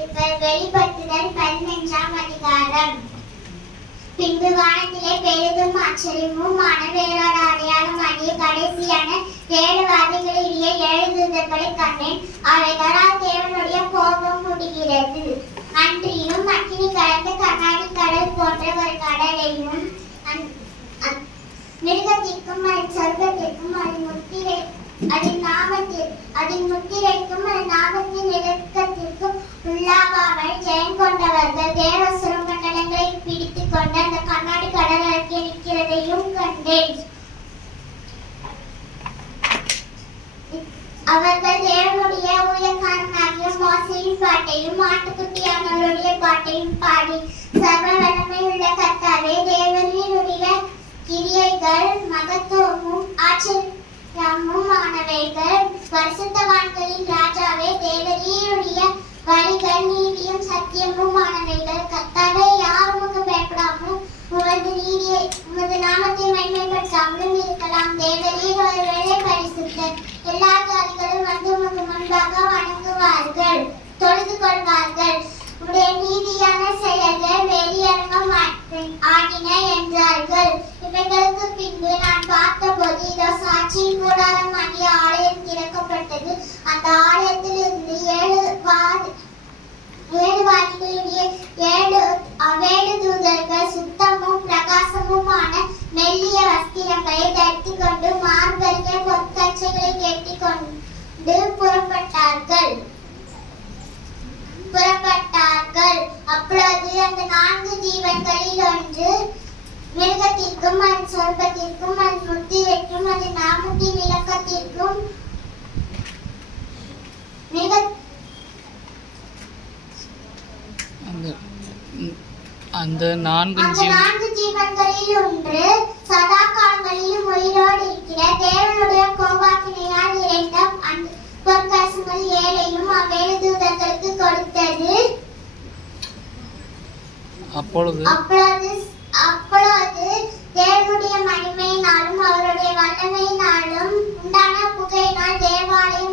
எழுத்துக்கள். வெளிப்படுத்துதல் 11ஆம் அதிகாரம். பின்பு வானத்திலே பெரிதும் ஆச்சரியமுமான வேறொரு அடையாளமாகிய கடைசியான 7 வாதைகளிடையே 7 தூதர்களை கண்டேன். அவைகளால் தேவனுடைய கோபம் முடிகிறது. அன்றியும் அக்கினி கலந்த கண்ணாடி கடல் போன்ற ஒரு கடலையும் மிருகத்திற்கும் அதன் சொர்க்கத்திற்கும் அதன் முத்திரைக்கும் அதன் நாமத்தின் இலக்கத்திற்கும் உள்ளாகாமல் ஜெயம் கொண்டவர்கள் தேவ சுரமண்டலங்களை பிடித்துக் கொண்டு அந்த கண்ணாடி கடல் அருகே நிற்கிறதையும் கண்டேன். அவர்கள் தேவனுடைய ஊழியக்காரனாகிய மோசேயின் பாட்டையும் ஆட்டுக்குட்டியானவருடைய பாட்டையும் பாடி, சர்வ வல்லமை உள்ள கர்த்தாவே, தேவனுடைய கிரியைகள் மகத்துவமும் ஆச்சரியமும் ஆனவைகள். பரிசுத்தவான்களின் ராஜாவே, தேவரீருடைய வழிகள் நீதியும் சத்தியமும் ஆனவைகள். கர்த்தாவே, யார் உமக்கு பயப்படாமலும் உமது நாமத்தை மகிமைப்படுத்தாமலும் இருக்கலாம். தேவரீர் ஒருவேளை பரிசுத்தர். எல்லா ஜாதிகளும் வந்து உமக்கு முன்பாக வணங்குவார்கள், தொழுது கொள்வார்கள். உடைய நீதியான செயல்கள் வெளியரங்கம் ஆகின என்றார்கள். இவைகளுக்கு பின்பு நான் பார்த்தபோது இதோ சாட்சியின் கூடாரம் ஆகிய ஆலயம் திறக்கப்பட்டது. அந்த ஆலயத்திலிருந்து 7 வாதிகளுடைய 7 தூதர்கள் சுத்தமும் பிரகாசமுமான மெல்லிய வஸ்திரங்களை தரித்துக் கொண்டு மார்பருகே பொற்கச்சைகளை கட்டிக் கொண்டு புறப்பட்டார்கள். அப்பொழுது அந்த 4 ஜீவன்களில் ஒன்று மிருகத்திற்கும் அதன் சொர்க்கத்திற்கும் அதன் முத்திரைக்கும் அதன் நாமத்தின் இலக்கத்திற்கும் அந்த 4 ஜீவன்களில் ஒன்று சதா காலங்களிலும் உயிரோடு இருக்கிற தேவனுடைய கோபாக்கினையால் இறைந்த அந்த பொற்கலசங்கள் 7ஐயும் 7 தூதர்களுக்கு கொடுத்தது. அப்பொழுது தேவனுடைய மகிமையினாலும் அவருடைய வல்லமையினாலும் உண்டான புகையினால் தேவாலயம்